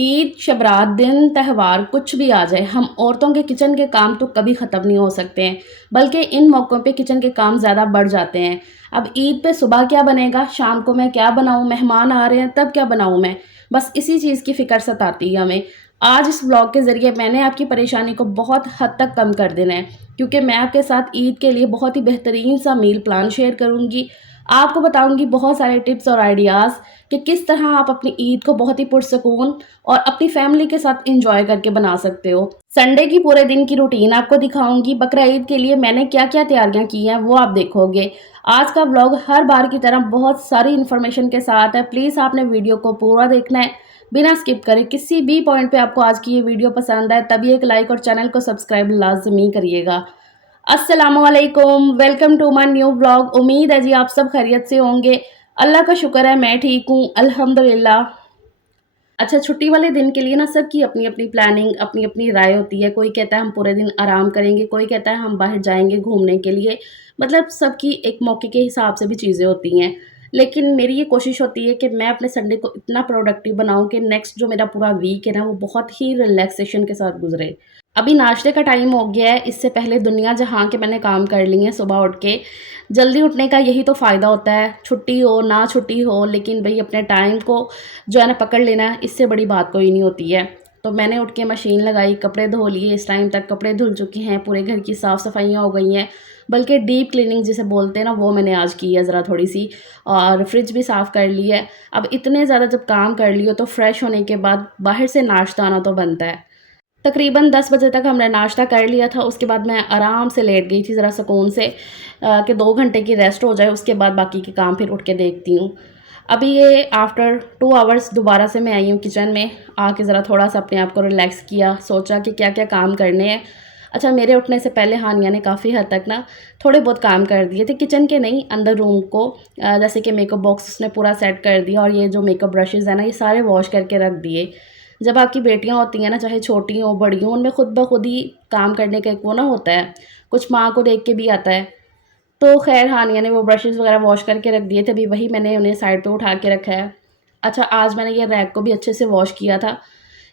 ईद, शबरात, दिन, त्यौहार कुछ भी आ जाए, हम औरतों के किचन के काम तो कभी ख़त्म नहीं हो सकते हैं, बल्कि इन मौक़ों पे किचन के काम ज़्यादा बढ़ जाते हैं। अब ईद पे सुबह क्या बनेगा, शाम को मैं क्या बनाऊँ, मेहमान आ रहे हैं तब क्या बनाऊँ मैं? बस इसी चीज़ की फ़िक्र सताती है हमें। आज इस व्लॉग के ज़रिए मैंने आपकी परेशानी को बहुत हद तक कम कर देना है, क्योंकि मैं आपके साथ ईद के लिए बहुत ही बेहतरीन सा मील प्लान शेयर करूँगी। आपको बताऊँगी बहुत सारे टिप्स और आइडियाज़ कि किस तरह आप अपनी ईद को बहुत ही पुरसकून और अपनी फैमिली के साथ एंजॉय करके बना सकते हो। संडे की पूरे दिन की रूटीन आपको दिखाऊंगी। बकरा ईद के लिए मैंने क्या क्या तैयारियां की हैं वो आप देखोगे। आज का व्लॉग हर बार की तरह बहुत सारी इन्फॉर्मेशन के साथ है। प्लीज़ आपने वीडियो को पूरा देखना है बिना स्किप करे। किसी भी पॉइंट पे आपको आज की ये वीडियो पसंद है तभी एक लाइक और चैनल को सब्सक्राइब लाजमी करिएगा। अस्सलामुअलैकुम, welcome to my new vlog. उम्मीद है जी आप सब खैरियत से होंगे। अल्लाह का शुक्र है मैं ठीक हूँ, अल्हम्दुलिल्लाह। अच्छा, छुट्टी वाले दिन के लिए ना सबकी अपनी-अपनी प्लानिंग, अपनी-अपनी राय होती है। कोई कहता है हम पूरे दिन आराम करेंगे, कोई कहता है हम बाहर जाएँगे घूमने के लिए। मतलब सबकी एक मौके के हिसाब से भी चीज़ें होती हैं। लेकिन मेरी ये कोशिश होती है कि मैं अपने संडे को इतना प्रोडक्टिव बनाऊँ कि नेक्स्ट जो मेरा पूरा वीक है ना वो बहुत ही रिलैक्सेशन के साथ गुज़रे। अभी नाश्ते का टाइम हो गया है, इससे पहले दुनिया जहाँ के मैंने काम कर लिए हैं सुबह उठ के। जल्दी उठने का यही तो फ़ायदा होता है, छुट्टी हो, ना छुट्टी हो, लेकिन भई अपने टाइम को जो है ना पकड़ लेना है, इससे बड़ी बात कोई नहीं होती है। तो मैंने उठ के मशीन लगाई, कपड़े धो लिए, इस टाइम तक कपड़े धुल चुके हैं, पूरे घर की साफ़-सफाइयाँ हो गई हैं। बल्कि डीप क्लीनिंग जिसे बोलते हैं ना, वो मैंने आज की है ज़रा थोड़ी-सी, और फ्रिज भी साफ़ कर ली है। अब इतने ज़्यादा जब काम कर लियो तो फ्रेश होने के बाद बाहर से नाश्ता आना तो बनता है। तकरीबन 10 बजे तक हमने नाश्ता कर लिया था, उसके बाद मैं आराम से लेट गई थी ज़रा सुकून से, कि 2 घंटे की रेस्ट हो जाए, उसके बाद बाकी के काम फिर उठ के देखती हूँ। अभी ये आफ्टर 2 आवर्स दोबारा से मैं आई हूँ किचन में, आके ज़रा थोड़ा-सा अपने आप को रिलैक्स किया, सोचा कि क्या-क्या काम करने हैं। अच्छा, मेरे उठने से पहले हानिया ने काफ़ी हद तक ना थोड़े बहुत काम कर दिए थे, किचन के नहीं, अंदर रूम को। जैसे कि मेकअप बॉक्स उसने पूरा सेट कर दिया और ये जो मेकअप ब्रशेज़ हैं ना, ये सारे वॉश करके रख दिए। जब आपकी बेटियाँ होती हैं ना, चाहे छोटी हों, बड़ी हों, उनमें खुद ब खुद ही काम करने का एक वो ना होता है, कुछ माँ को देख के भी आता है। तो ख़ैर हानिया ने वो ब्रशेज़ वग़ैरह वॉश करके रख दिए थे, अभी वही मैंने उन्हें साइड पे उठा के रखा है। अच्छा, आज मैंने ये रैक को भी अच्छे से वॉश किया था।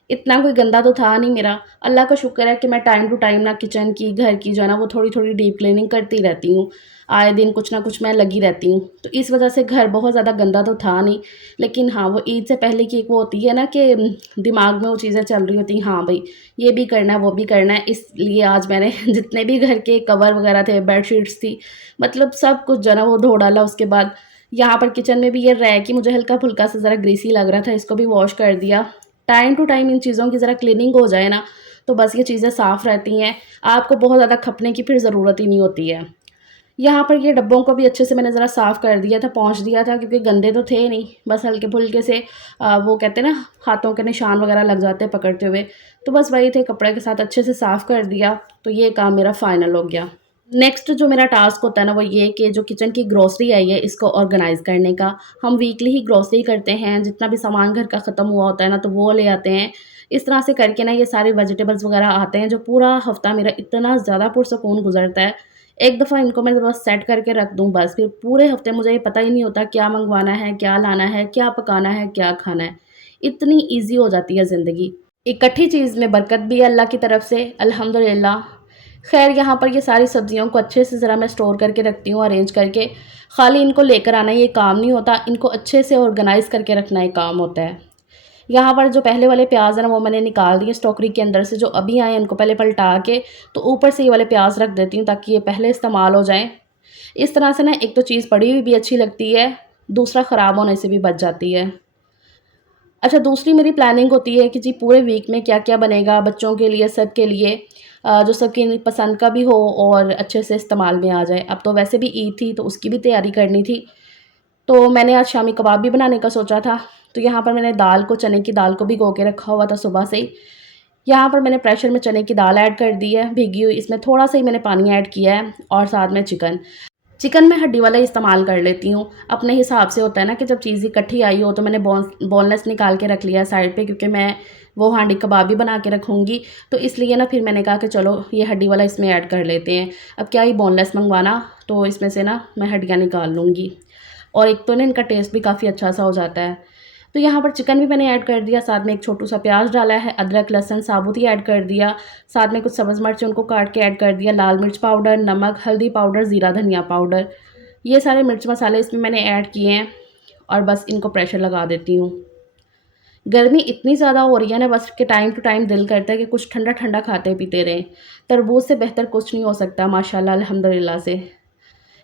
इतना कोई गंदा तो था नहीं मेरा। अल्लाह का शुक्र है कि मैं टाइम टू टाइम ना किचन की, घर की जो है ना वो थोड़ी-थोड़ी डीप क्लीनिंग करती रहती हूँ। आए दिन कुछ ना कुछ मैं लगी रहती हूँ। तो इस वज़ह से घर बहुत ज़्यादा गंदा तो था नहीं। लेकिन हाँ, वो ईद से पहले की एक वो होती है ना कि दिमाग में वो चीज़ें चल रही होती हैं, हाँ भई, ये भी करना है, वो भी करना है। इसलिए आज मैंने जितने भी घर के कवर वग़ैरह थे, बेडशीट्स थी, मतलब सब कुछ जो है ना वो धो डाला। उसके बाद यहाँ पर किचन में भी ये रैक ही मुझे हल्का-फुल्का सा ज़रा ग्रीसी लग रहा था, इसको भी वॉश कर दिया। टाइम टू टाइम इन चीज़ों की ज़रा क्लीनिंग हो जाए ना, तो बस ये चीज़ें साफ़ रहती हैं। आपको बहुत ज़्यादा खपने की फिर ज़रूरत ही नहीं होती है। यहाँ पर ये डब्बों को भी अच्छे से मैंने ज़रा साफ़ कर दिया था, पोंछ दिया था, क्योंकि गंदे तो थे नहीं, बस हल्के-फुल्के से वो कहते हैं ना हाथों के निशान वग़ैरह लग जाते हैं पकड़ते हुए, तो बस वही थे, कपड़े के साथ अच्छे से साफ़ कर दिया, तो ये काम मेरा फ़ाइनल हो गया। नेक्स्ट जो मेरा टास्क होता है ना वो ये कि जो किचन की ग्रोसरी आई है इसको ऑर्गेनाइज़ करने का। हम वीकली ही ग्रोसरी करते हैं, जितना भी सामान घर का ख़त्म हुआ होता है ना तो वो ले आते हैं। इस तरह से करके ना ये सारे वेजिटेबल्स वग़ैरह आते हैं, जो पूरा हफ़्ता मेरा इतना ज़्यादा पुरसकून गुज़रता है। एक दफ़ा इनको मैं बस सेट करके रख दूँ, बस फिर पूरे हफ़्ते मुझे ये पता ही नहीं होता क्या मँगवाना है, क्या लाना है, क्या पकाना है, क्या खाना है। इतनी ईज़ी हो जाती है ज़िंदगी। इकट्ठी चीज़ में बरकत भी है अल्लाह की तरफ से, अल्हम्दुलिल्लाह। ख़ैर यहाँ पर ये सारी सब्ज़ियों को अच्छे से ज़रा मैं स्टोर करके रखती हूँ, अरेंज करके। खाली इनको लेकर आना ये काम नहीं होता, इनको अच्छे से ऑर्गेनाइज़ करके रखना एक काम होता है। यहाँ पर जो पहले वाले प्याज़ हैं ना वो मैंने निकाल दिए स्टोकरी के अंदर से, जो अभी आए हैं इनको पहले पलटा के, तो ऊपर से ये वाले प्याज़ रख देती हूँ ताकि ये पहले इस्तेमाल हो जाएँ। इस तरह से ना एक तो चीज़ पड़ी हुई भी अच्छी लगती है, दूसरा ख़राब होने से भी बच जाती है। अच्छा, दूसरी मेरी प्लानिंग होती है कि जी पूरे वीक में क्या-क्या बनेगा बच्चों के लिए, सबके लिए, जो सबकी पसंद का भी हो और अच्छे से इस्तेमाल में आ जाए। अब तो वैसे भी ईद थी तो उसकी भी तैयारी करनी थी। तो मैंने आज शामी कबाब भी बनाने का सोचा था। तो यहाँ पर मैंने दाल को, चने की दाल को भिगो के रखा हुआ था सुबह से ही। यहाँ पर मैंने प्रेशर में चने की दाल ऐड कर दी है भीगी हुई, इसमें थोड़ा-सा ही मैंने पानी ऐड किया है, और साथ में चिकन। चिकन मैं हड्डी वाला ही इस्तेमाल कर लेती हूँ, अपने हिसाब से होता है ना कि जब चीज़ इकट्ठी आई हो तो मैंने बोनलेस निकाल के रख लिया है साइड पे, क्योंकि मैं वो हांडी कबाब भी बना के रखूँगी। तो इसलिए ना फिर मैंने कहा कि चलो ये हड्डी वाला इसमें ऐड कर लेते हैं। अब क्या ही बोनलेस मंगवाना, तो इसमें से ना मैं हड्डियाँ निकाल लूँगी, और एक तो ना इनका टेस्ट भी काफ़ी अच्छा सा हो जाता है। तो यहाँ पर चिकन भी मैंने ऐड कर दिया, साथ में एक छोटू सा प्याज डाला है, अदरक लहसुन साबुत ही ऐड कर दिया, साथ में कुछ सब्ज़ मिर्च उनको काट के ऐड कर दिया, लाल मिर्च पाउडर, नमक, हल्दी पाउडर, ज़ीरा धनिया पाउडर, ये सारे मिर्च मसाले इसमें मैंने ऐड किए हैं और बस इनको प्रेशर लगा देती हूँ। गर्मी इतनी ज़्यादा हो रही है ना, बस के टाइम टू टाइम दिल करता है कि कुछ ठंडा ठंडा खाते पीते रहें। तरबूज से बेहतर कुछ नहीं हो सकता माशाल्लाह अल्हम्दुलिल्लाह से।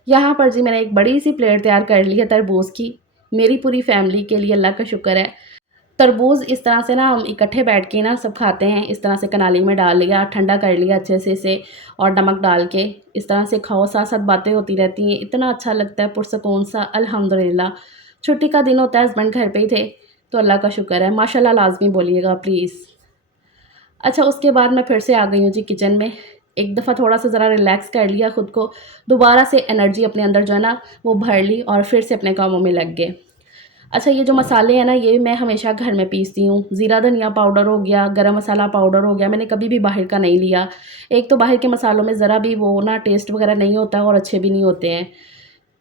यहाँ पर जी मैंने एक बड़ी सी प्लेट तैयार कर ली है तरबूज़ की, मेरी पूरी फैमिली के लिए, अल्लाह का शुक्र है। तरबूज़ इस तरह से ना हम इकट्ठे बैठ के ना सब खाते हैं, इस तरह से कनाली में डाल लिया, ठंडा कर लिया अच्छे से इसे और नमक डाल के इस तरह से खाओ, साथ साथ बातें होती रहती हैं, इतना अच्छा लगता है, पुरसकून सा अल्हम्दुलिल्लाह। छुट्टी का दिन होता है, हस्बैंड घर पे ही थे, तो अल्लाह का शुक्र है, माशाल्लाह लाज़मी बोलिएगा प्लीज़। अच्छा, उसके बाद मैं फिर से आ गई हूँ जी किचन में। एक दफ़ा थोड़ा-सा ज़रा रिलैक्स कर लिया खुद को, दोबारा से एनर्जी अपने अंदर जो है ना वो भर ली और फिर से अपने कामों में लग गए। अच्छा, ये जो मसाले हैं ना, ये मैं हमेशा घर में पीसती हूँ। ज़ीरा धनिया पाउडर हो गया, गरम मसाला पाउडर हो गया, मैंने कभी भी बाहर का नहीं लिया। एक तो बाहर के मसालों में ज़रा भी वो ना टेस्ट वग़ैरह नहीं होता और अच्छे भी नहीं होते हैं।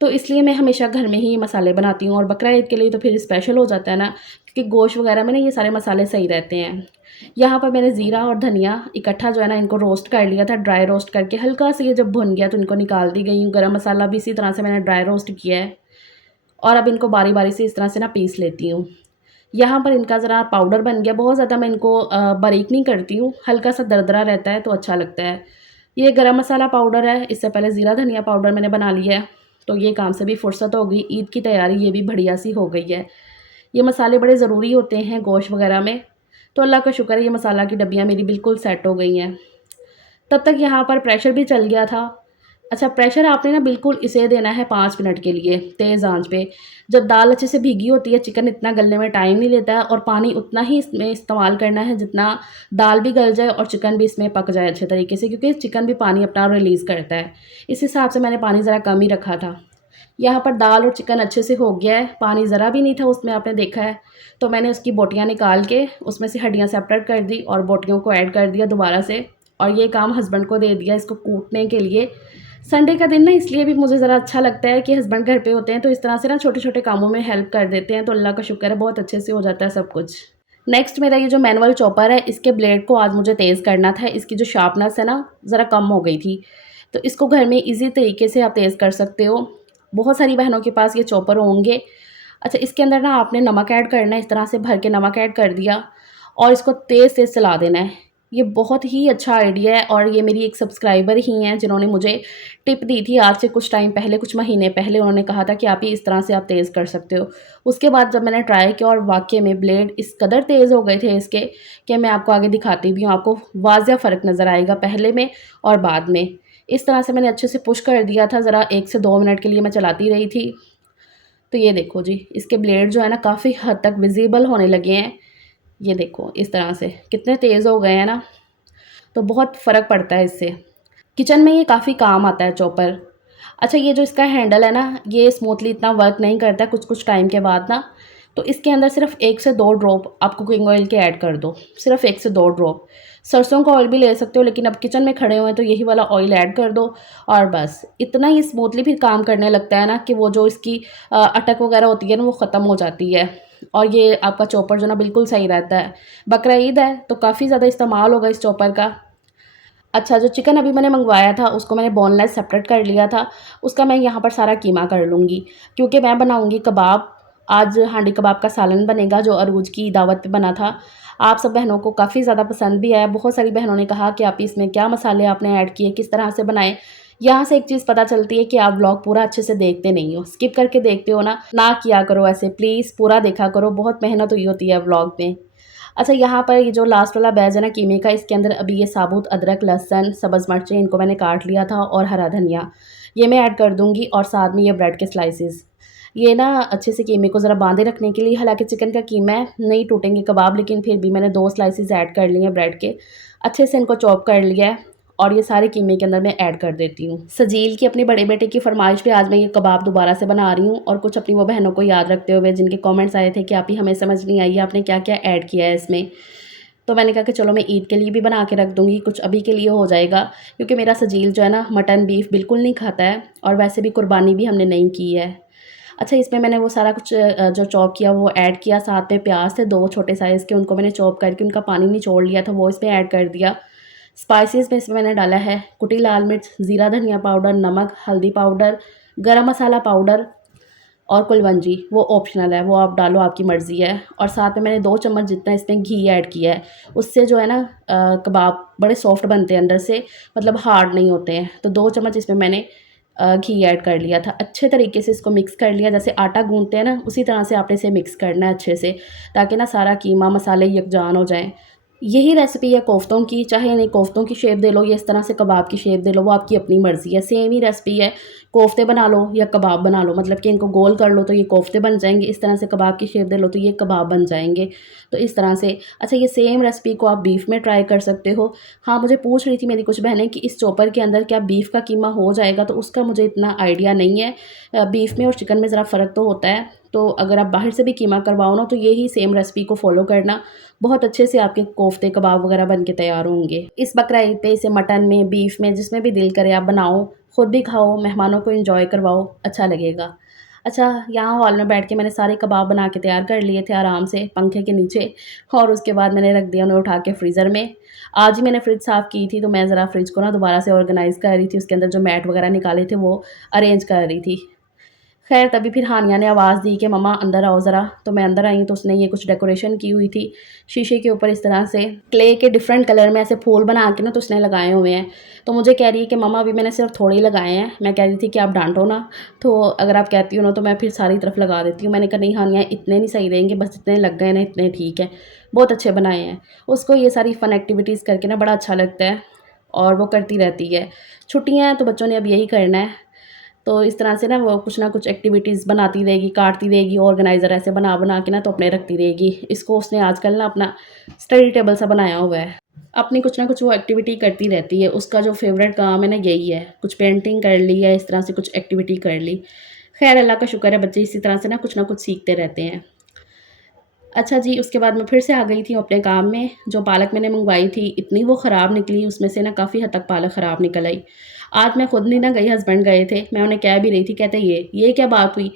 तो इसलिए मैं हमेशा घर में ही मसाले बनाती हूँ और बकरा ईद के लिए तो फिर स्पेशल हो जाता है ना, क्योंकि गोश्त वग़ैरह में ना ये सारे मसाले सही रहते हैं। यहाँ पर मैंने ज़ीरा और धनिया इकट्ठा जो है ना इनको रोस्ट कर लिया था, ड्राई रोस्ट करके हल्का सा ये जब भुन गया तो इनको निकाल दी गई हूँ। गरम मसाला भी इसी तरह से मैंने ड्राई रोस्ट किया है और अब इनको बारी-बारी से इस तरह से ना पीस लेती हूँ। यहाँ पर इनका ज़रा पाउडर बन गया, बहुत ज़्यादा मैं इनको बारीक नहीं करती हूँ, हल्का सा दरदरा रहता है तो अच्छा लगता है। ये गरम मसाला पाउडर है, इससे पहले ज़ीरा धनिया पाउडर मैंने बना लिया है, तो ये काम से भी फ़ुर्सत हो गई, ईद की तैयारी ये भी बढ़िया सी हो गई है। ये मसाले बड़े ज़रूरी होते हैं गोश्त वग़ैरह में, तो अल्लाह का शुक्र है ये मसाला की डब्बियाँ मेरी बिल्कुल सेट हो गई हैं। तब तक यहाँ पर प्रेशर भी चल गया था। अच्छा, प्रेशर आपने ना बिल्कुल इसे देना है 5 मिनट के लिए तेज़ आंच पे। जब दाल अच्छे से भीगी होती है, चिकन इतना गलने में टाइम नहीं लेता है और पानी उतना ही इसमें इस्तेमाल करना है जितना दाल भी गल जाए और चिकन भी इसमें पक जाए अच्छे तरीके से, क्योंकि चिकन भी पानी अपना रिलीज़ करता है। इस हिसाब से मैंने पानी ज़रा कम ही रखा था। यहाँ पर दाल और चिकन अच्छे से हो गया है, पानी ज़रा भी नहीं था उसमें, आपने देखा है। तो मैंने उसकी बोटियाँ निकाल के उसमें से हड्डियाँ सेपरेट कर दी और बोटियों को ऐड कर दिया दोबारा से और ये काम हस्बैंड को दे दिया इसको कूटने के लिए। संडे का दिन ना इसलिए भी मुझे ज़रा अच्छा लगता है कि हस्बैंड घर पे होते हैं, तो इस तरह से ना छोटे-छोटे कामों में हेल्प कर देते हैं, तो अल्लाह का शुक्र है बहुत अच्छे से हो जाता है सब कुछ। नेक्स्ट मेरा ये जो मैनुअल चॉपर है, इसके ब्लेड को आज मुझे तेज़ करना था, इसकी जो शार्पनेस है ना ज़रा कम हो गई थी। तो इसको घर में ईज़ी तरीके से आप तेज़ कर सकते हो। बहुत सारी बहनों के पास ये चॉपर होंगे। अच्छा, इसके अंदर ना आपने नमक ऐड करना है, इस तरह से भर के नमक ऐड कर दिया और इसको तेज़-तेज़ चला देना है। ये बहुत ही अच्छा आइडिया है और ये मेरी एक सब्सक्राइबर ही हैं जिन्होंने मुझे टिप दी थी आज से कुछ टाइम पहले, कुछ महीने पहले। उन्होंने कहा था कि आप ही इस तरह से आप तेज़ कर सकते हो। उसके बाद जब मैंने ट्राई किया और वाक़ई में ब्लेड इस कदर तेज़ हो गए थे इसके कि मैं आपको आगे दिखाती भी हूँ, आपको वाज़िया फ़र्क नज़र आएगा पहले में और बाद में। इस तरह से मैंने अच्छे से पुश कर दिया था, ज़रा 1 से 2 मिनट के लिए मैं चलाती रही थी। तो ये देखो जी, इसके ब्लेड जो है ना काफ़ी हद तक विज़िबल होने लगे हैं। ये देखो इस तरह से कितने तेज़ हो गए हैं ना, तो बहुत फ़र्क पड़ता है इससे। किचन में ये काफ़ी काम आता है चॉपर। अच्छा, ये जो इसका हैंडल है ना, ये स्मूथली इतना वर्क नहीं करता है कुछ-कुछ टाइम के बाद ना, तो इसके अंदर सिर्फ़ 1 से 2 ड्रॉप आप कुकिंग ऑयल के ऐड कर दो, सिर्फ़ 1 से 2 ड्रॉप। सरसों का ऑयल भी ले सकते हो, लेकिन अब किचन में खड़े हुए हैं तो यही वाला ऑयल ऐड कर दो और बस इतना ही स्मूथली फिर काम करने लगता है ना कि वो जो इसकी अटक वगैरह होती है ना, वो ख़त्म हो जाती है और ये आपका चॉपर जो ना बिल्कुल सही रहता है। बकरा ईद है तो काफ़ी ज़्यादा इस्तेमाल होगा इस चॉपर का। अच्छा, जो चिकन अभी मैंने मंगवाया था उसको मैंने बोनलेस सेपरेट कर लिया था, उसका मैं यहाँ पर सारा कीमा कर लूँगी क्योंकि मैं बनाऊँगी कबाब। आज हांडी कबाब का सालन बनेगा जो अरूज की दावत पे बना था। आप सब बहनों को काफ़ी ज़्यादा पसंद भी आया। बहुत सारी बहनों ने कहा कि आप इसमें क्या मसाले आपने ऐड किए, किस तरह से बनाए। यहाँ से एक चीज़ पता चलती है कि आप व्लॉग पूरा अच्छे से देखते नहीं हो, स्किप करके देखते हो ना किया करो ऐसे, प्लीज़ पूरा देखा करो, बहुत मेहनत हुई होती है व्लॉग में। अच्छा, यहाँ पर ये जो लास्ट वाला बैच है ना कीमे का, इसके अंदर अभी ये साबुत अदरक, लहसुन, सब्ज़ मिर्चें इनको मैंने काट लिया था और हरा धनिया ये मैं ऐड कर दूँगी और साथ में ये ब्रेड के स्लाइसेस। ये ना अच्छे से कीमे को ज़रा बांधे रखने के लिए, हालाँकि चिकन का कीमा है, नहीं टूटेंगे कबाब, लेकिन फिर भी मैंने 2 स्लाइसेस ऐड कर लिए हैं ब्रेड के। अच्छे से इनको चॉप कर लिया है और ये सारे कीमे के अंदर मैं ऐड कर देती हूँ। सजील की अपने बड़े बेटे की फ़रमाइश पे आज मैं ये कबाब दोबारा से बना रही हूँ और कुछ अपनी वो बहनों को याद रखते हुए जिनके कमेंट्स आए थे कि आप ही हमें समझ नहीं आई है आपने क्या-क्या ऐड किया है इसमें। तो मैंने कहा कि चलो मैं ईद के लिए भी बना के रख दूँगी, कुछ अभी के लिए हो जाएगा, क्योंकि मेरा सजील जो है ना मटन बीफ बिल्कुल नहीं खाता है और वैसे भी कुर्बानी भी हमने नहीं की है। अच्छा, इसमें मैंने वो सारा कुछ जो चॉप किया वो ऐड किया, साथ में प्याज थे 2 छोटे साइज़ के, उनको मैंने चॉप करके उनका पानी निचोड़ लिया था, वो इसमें ऐड कर दिया। स्पाइसेस में इसमें मैंने डाला है कुटी लाल मिर्च, ज़ीरा धनिया पाउडर, नमक, हल्दी पाउडर, गरम मसाला पाउडर और कुलवंजी, वो ऑप्शनल है, वो आप डालो, आपकी मर्ज़ी है। और साथ में मैंने 2 चम्मच जितना इसमें घी ऐड किया है, उससे जो है ना कबाब बड़े सॉफ्ट बनते हैं अंदर से, मतलब हार्ड नहीं होते हैं। तो 2 चम्मच इसमें मैंने घी ऐड कर लिया था। अच्छे तरीके से इसको मिक्स कर लिया, जैसे आटा गूँथते हैं ना, उसी तरह से आपने इसे मिक्स करना है अच्छे से, ताकि ना सारा कीमा मसाले यकजान हो जाएँ। यही रेसिपी है कोफ्तों की, चाहे इन्हें कोफ्तों की शेप दे लो या इस तरह से कबाब की शेप दे लो, वो आपकी अपनी मर्ज़ी है। सेम ही रेसिपी है, कोफ्ते बना लो या कबाब बना लो, मतलब कि इनको गोल कर लो तो ये कोफ्ते बन जाएँगे, इस तरह से कबाब की शेप दे लो तो ये कबाब बन जाएँगे। तो इस तरह से अच्छा, ये सेम रेसिपी को आप बीफ में ट्राई कर सकते हो। हाँ, मुझे पूछ रही थी मेरी कुछ बहनें कि इस चॉपर के अंदर क्या बीफ का कीमा हो जाएगा, तो उसका मुझे इतना आइडिया नहीं है। बीफ में और चिकन में ज़रा फ़र्क तो होता है, तो अगर आप बाहर से भी कीमा करवाओ ना, तो यही सेम रेसिपी को फ़ॉलो करना, बहुत अच्छे से आपके कोफ्ते कबाब वगैरह बन के तैयार होंगे। इस बकरा ईद पे इसे मटन में, बीफ में, जिसमें भी दिल करे आप बनाओ, खुद भी खाओ, मेहमानों को एंजॉय करवाओ, अच्छा लगेगा। अच्छा, यहाँ हॉल में बैठ के मैंने सारे कबाब बना के तैयार कर लिए थे आराम से पंखे के नीचे, और उसके बाद मैंने रख दिया उन्हें उठा के फ्रीज़र में। आज ही मैंने फ्रिज साफ़ की थी, तो मैं ज़रा फ्रिज को ना दोबारा से ऑर्गेनाइज़ कर रही थी, उसके अंदर जो मैट वगैरह निकाले थे वो अरेंज कर रही थी। ख़ैर तभी फिर हानिया ने आवाज़ दी कि मम्मा अंदर आओ ज़रा, तो मैं अंदर आई तो उसने ये कुछ डेकोरेशन की हुई थी, शीशे के ऊपर इस तरह से क्ले के डिफरेंट कलर में ऐसे फूल बना के ना तो उसने लगाए हुए हैं। तो मुझे कह रही है कि मम्मा अभी मैंने सिर्फ थोड़े ही लगाए हैं, मैं कह रही थी कि आप डांटो ना, तो अगर आप कहती हो ना तो मैं फिर सारी तरफ लगा देती हूँ। मैंने कहा नहीं हानिया, इतने नहीं सही रहेंगे, बस जितने लग गए ना इतने ठीक है, बहुत अच्छे बनाए हैं। उसको ये सारी फ़न एक्टिविटीज़ करके ना बड़ा अच्छा लगता है और वो करती रहती है। छुट्टियाँ हैं तो बच्चों ने अब यही करना है, तो इस तरह से ना वो कुछ ना कुछ एक्टिविटीज़ बनाती रहेगी, काटती रहेगी, ऑर्गेनाइज़र ऐसे बना-बना के ना तो अपने रखती रहेगी। इसको उसने आजकल ना अपना स्टडी टेबल सा बनाया हुआ है। अपनी कुछ ना कुछ वो एक्टिविटी करती रहती है, उसका जो फ़ेवरेट काम है ना यही है। कुछ पेंटिंग कर ली या इस तरह से कुछ एक्टिविटी कर ली। ख़ैर अल्लाह का शुक्र है, बच्चे इसी तरह से ना कुछ सीखते रहते हैं। अच्छा जी, उसके बाद मैं फिर से आ गई थी अपने काम में। जो पालक मैंने मंगवाई थी, इतनी वो ख़राब निकली, उसमें से ना काफ़ी हद तक पालक ख़राब निकल आई। आज मैं खुद नहीं ना गई, हस्बैंड गए थे। मैं उन्हें कह भी रही थी, कहते ये क्या बात हुई?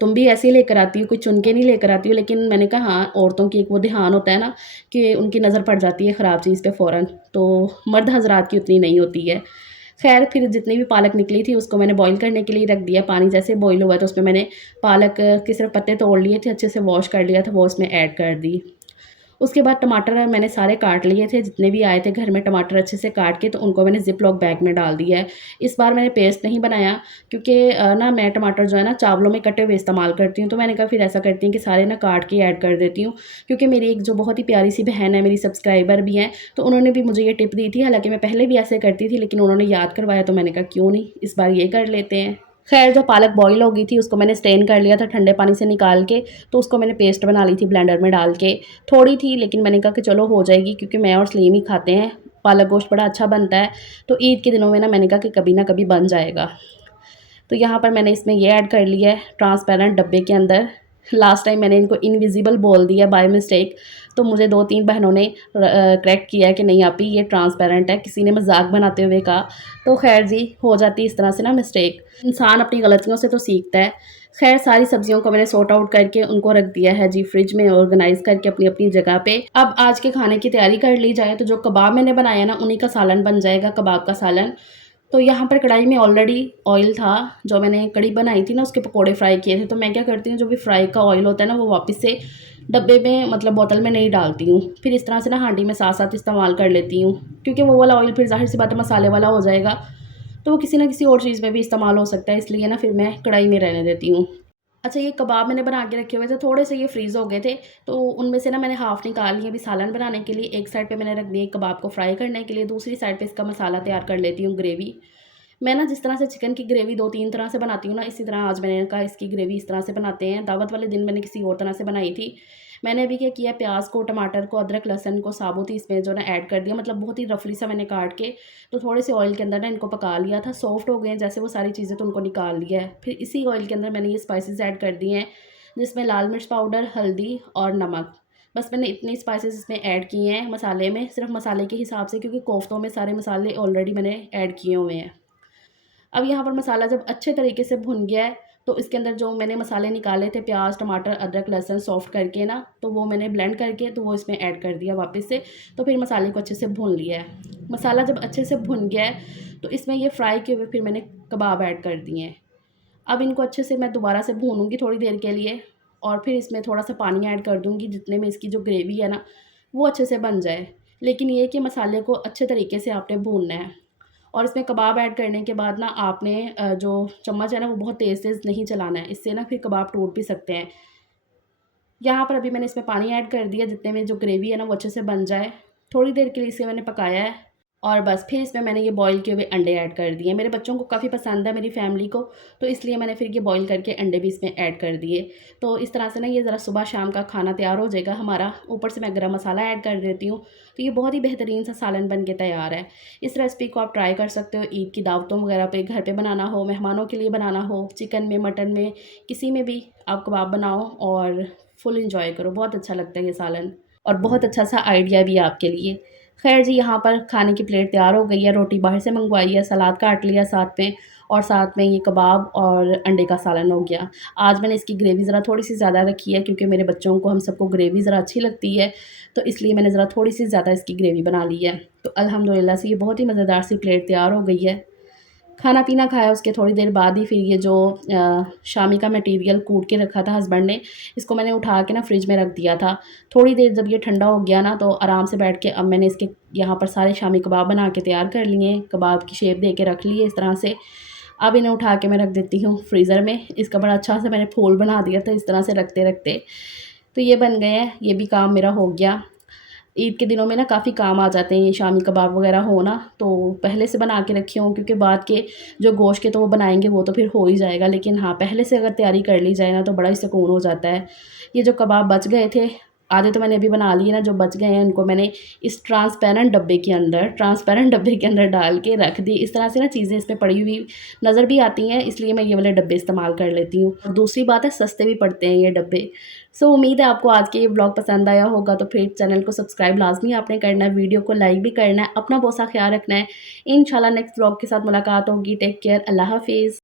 तुम भी ऐसे ही लेकर आती हो, कोई चुन के नहीं लेकर आती हो। लेकिन मैंने कहा हाँ, औरतों की एक वो ध्यान होता है ना कि उनकी नज़र पड़ जाती है ख़राब चीज़ पे फ़ौरन, तो मर्द हज़रात की उतनी नहीं होती है। ख़ैर फिर जितनी भी पालक निकली थी उसको मैंने बॉयल करने के लिए रख दिया। पानी जैसे बॉयल हुआ तो उसमें मैंने पालक के सिर्फ़ पत्ते तोड़ लिए थे, अच्छे से वॉश कर लिया था, वो उसमें ऐड कर दी। उसके बाद टमाटर मैंने सारे काट लिए थे, जितने भी आए थे घर में टमाटर अच्छे से काट के, तो उनको मैंने ज़िप लॉक बैग में डाल दिया है। इस बार मैंने पेस्ट नहीं बनाया क्योंकि ना मैं टमाटर जो है ना चावलों में कटे हुए इस्तेमाल करती हूँ, तो मैंने कहा फिर ऐसा करती हूँ कि सारे ना काट के ऐड कर देती हूँ। क्योंकि मेरी एक जो बहुत ही प्यारी-सी बहन है, मेरी सब्सक्राइबर भी हैं, तो उन्होंने भी मुझे ये टिप दी थी। हालाँकि मैं पहले भी ऐसे करती थी, लेकिन उन्होंने याद करवाया तो मैंने कहा क्यों नहीं, इस बार ये कर लेते हैं। ख़ैर जो पालक बॉयल हो गई थी उसको मैंने स्टेन कर लिया था ठंडे पानी से निकाल के, तो उसको मैंने पेस्ट बना ली थी ब्लेंडर में डाल के। थोड़ी थी लेकिन मैंने कहा कि चलो हो जाएगी, क्योंकि मैं और सलीम ही खाते हैं। पालक गोश्त बड़ा अच्छा बनता है, तो ईद के दिनों में ना मैंने कहा कि कभी ना कभी बन जाएगा। तो यहाँ पर मैंने इसमें ये ऐड कर लिया है ट्रांसपेरेंट डब्बे के अंदर। लास्ट टाइम मैंने इनको इनविजिबल बोल दिया बाय मिस्टेक, तो मुझे 2-3 बहनों ने करेक्ट किया कि नहीं आपी ये ट्रांसपेरेंट है, किसी ने मज़ाक बनाते हुए कहा। तो ख़ैर जी, हो जाती है इस तरह से ना मिस्टेक। इंसान अपनी गलतियों से तो सीखता है। ख़ैर सारी सब्जियों को मैंने सॉर्ट आउट करके उनको रख दिया है जी फ्रिज में ऑर्गेनाइज़ करके अपनी-अपनी जगह पे। अब आज के खाने की तैयारी कर ली जाए, तो जो कबाब मैंने बनाया ना उन्हीं का सालन बन जाएगा, कबाब का सालन। तो यहाँ पर कढ़ाई में ऑलरेडी ऑयल था, जो मैंने कढ़ी बनाई थी ना उसके पकोड़े फ्राई किए थे। तो मैं क्या करती हूँ, जो भी फ्राई का ऑयल होता है ना वो वापस से डब्बे में मतलब बोतल में नहीं डालती हूँ। फिर इस तरह से ना हांडी में साथ-साथ इस्तेमाल कर लेती हूँ, क्योंकि वो वाला ऑयल फिर ज़ाहिर-सी बात है मसाले वाला हो जाएगा, तो वो किसी न किसी और चीज़ में भी इस्तेमाल हो सकता है, इसलिए ना फिर मैं कढ़ाई में रहने देती हूँ। अच्छा, ये कबाब मैंने बना के रखे हुए थे, थोड़े से ये फ्रीज़ हो गए थे, तो उनमें से ना मैंने हाफ़ निकाल लिए अभी सालन बनाने के लिए। एक साइड पे मैंने रख दिए कबाब को फ्राई करने के लिए, दूसरी साइड पे इसका मसाला तैयार कर लेती हूँ, ग्रेवी। मैं ना जिस तरह से चिकन की ग्रेवी 2-3 तरह से बनाती हूँ ना, इसी तरह आज मैंने कहा इसकी ग्रेवी इस तरह से बनाते हैं। दावत वाले दिन मैंने किसी और तरह से बनाई थी। मैंने अभी क्या किया, प्याज़ को, टमाटर को, अदरक, लहसुन को साबुत ही इसमें जो ना ऐड कर दिया, मतलब बहुत ही रफली सा मैंने काट के, तो थोड़े से ऑयल के अंदर ना इनको पका लिया था। सॉफ्ट हो गए हैं जैसे वो सारी चीज़ें, तो उनको निकाल लिया है। फिर इसी ऑयल के अंदर मैंने ये स्पाइसेस ऐड कर दिए हैं, जिसमें लाल मिर्च पाउडर, हल्दी और नमक। बस मैंने इतने स्पाइसेस इसमें ऐड किए हैं मसाले में, सिर्फ मसाले के हिसाब से, क्योंकि कोफ्तों में सारे मसाले ऑलरेडी मैंने ऐड किए हुए हैं। अब यहाँ पर मसाला जब अच्छे तरीके से भुन गया है, तो इसके अंदर जो मैंने मसाले निकाले थे प्याज, टमाटर, अदरक, लहसुन सॉफ्ट करके ना, तो वो मैंने ब्लेंड करके तो वो इसमें ऐड कर दिया वापस से। तो फिर मसाले को अच्छे से भून लिया है। मसाला जब अच्छे से भुन गया है तो इसमें ये फ्राई किए हुए फिर मैंने कबाब ऐड कर दिए हैं। अब इनको अच्छे से मैं दोबारा से भूनूँगी थोड़ी देर के लिए, और फिर इसमें थोड़ा-सा पानी ऐड कर दूँगी जितने में इसकी जो ग्रेवी है ना वो अच्छे से बन जाए। लेकिन ये है कि मसाले को अच्छे तरीके से आपने भूनना है। और इसमें कबाब ऐड करने के बाद ना आपने जो चम्मच है ना वो बहुत तेज़-तेज़ नहीं चलाना है, इससे ना फिर कबाब टूट भी सकते हैं। यहाँ पर अभी मैंने इसमें पानी ऐड कर दिया जितने में जो ग्रेवी है ना वो अच्छे से बन जाए। थोड़ी देर के लिए इसे मैंने पकाया है, और बस फिर इसमें मैंने ये बॉयल किए हुए अंडे ऐड कर दिए। मेरे बच्चों को काफ़ी पसंद है, मेरी फैमिली को, तो इसलिए मैंने फिर ये बॉयल करके अंडे भी इसमें ऐड कर दिए। तो इस तरह से ना ये ज़रा सुबह शाम का खाना तैयार हो जाएगा हमारा। ऊपर से मैं गरम मसाला ऐड कर देती हूँ, तो ये बहुत ही बेहतरीन सा सालन बन के तैयार है। इस रेसिपी को आप ट्राई कर सकते हो। ईद की दावतों वगैरह पे घर पे बनाना हो, मेहमानों के लिए बनाना हो, चिकन में, मटन में, किसी में भी आप कबाब बनाओ और फुल एन्जॉय करो। बहुत अच्छा लगता है ये सालन, और बहुत अच्छा सा आइडिया भी है आपके लिए। ख़ैर जी, यहाँ पर खाने की प्लेट तैयार हो गई है। रोटी बाहर से मंगवाई है, सलाद काट लिया साथ में, और साथ में ये कबाब और अंडे का सालन हो गया। आज मैंने इसकी ग्रेवी ज़रा थोड़ी-सी ज़्यादा रखी है क्योंकि मेरे बच्चों को, हम सबको ग्रेवी ज़रा अच्छी लगती है, तो इसलिए मैंने ज़रा थोड़ी-सी ज़्यादा इसकी ग्रेवी बना ली है। तो अल्हम्दुलिल्लाह से ये बहुत ही मज़ेदार सी प्लेट तैयार हो गई है। खाना-पीना खाया उसके थोड़ी देर बाद ही फिर ये जो शामी का मटीरियल कूट के रखा था हस्बैंड ने, इसको मैंने उठा के ना फ्रिज में रख दिया था। थोड़ी देर जब ये ठंडा हो गया ना तो आराम से बैठ के अब मैंने इसके यहाँ पर सारे शामी कबाब बना के तैयार कर लिए, कबाब की शेप दे के रख ली है इस तरह से। अब इन्हें उठा के मैं रख देती हूँ फ्रीज़र में। इसका बड़ा अच्छा सा मैंने फूल बना दिया था इस तरह से रखते-रखते। तो ये बन गए हैं, ये भी काम मेरा हो गया। ईद के दिनों में ना काफ़ी काम आ जाते हैं ये शामी कबाब वग़ैरह हो ना, तो पहले से बना के रखी हूँ क्योंकि बाद के जो गोश्त के तो वो बनाएँगे वो तो फिर हो ही जाएगा, लेकिन हाँ, पहले से अगर तैयारी कर ली जाए ना तो बड़ा ही सुकून हो जाता है। ये जो कबाब बच गए थे, आधे तो मैंने अभी बना लिए ना, जो बच गए हैं उनको मैंने इस ट्रांसपेरेंट डब्बे के अंदर डाल के रख दी। इस तरह से ना चीज़ें इसमें पड़ी हुई नज़र भी आती हैं, इसलिए मैं ये वाले डब्बे इस्तेमाल कर लेती हूँ। और दूसरी बात है, सस्ते भी पड़ते हैं ये डब्बे। सो उम्मीद है आपको आज के ये व्लॉग पसंद आया होगा, तो फिर चैनल को सब्सक्राइब लाज़मी आपने करना है, वीडियो को लाइक भी करना है, अपना बहुत सा ख़्याल रखना है। इंशाल्लाह नेक्स्ट व्लॉग के साथ मुलाकात होगी। टेक केयर, अल्लाह हाफ़िज़।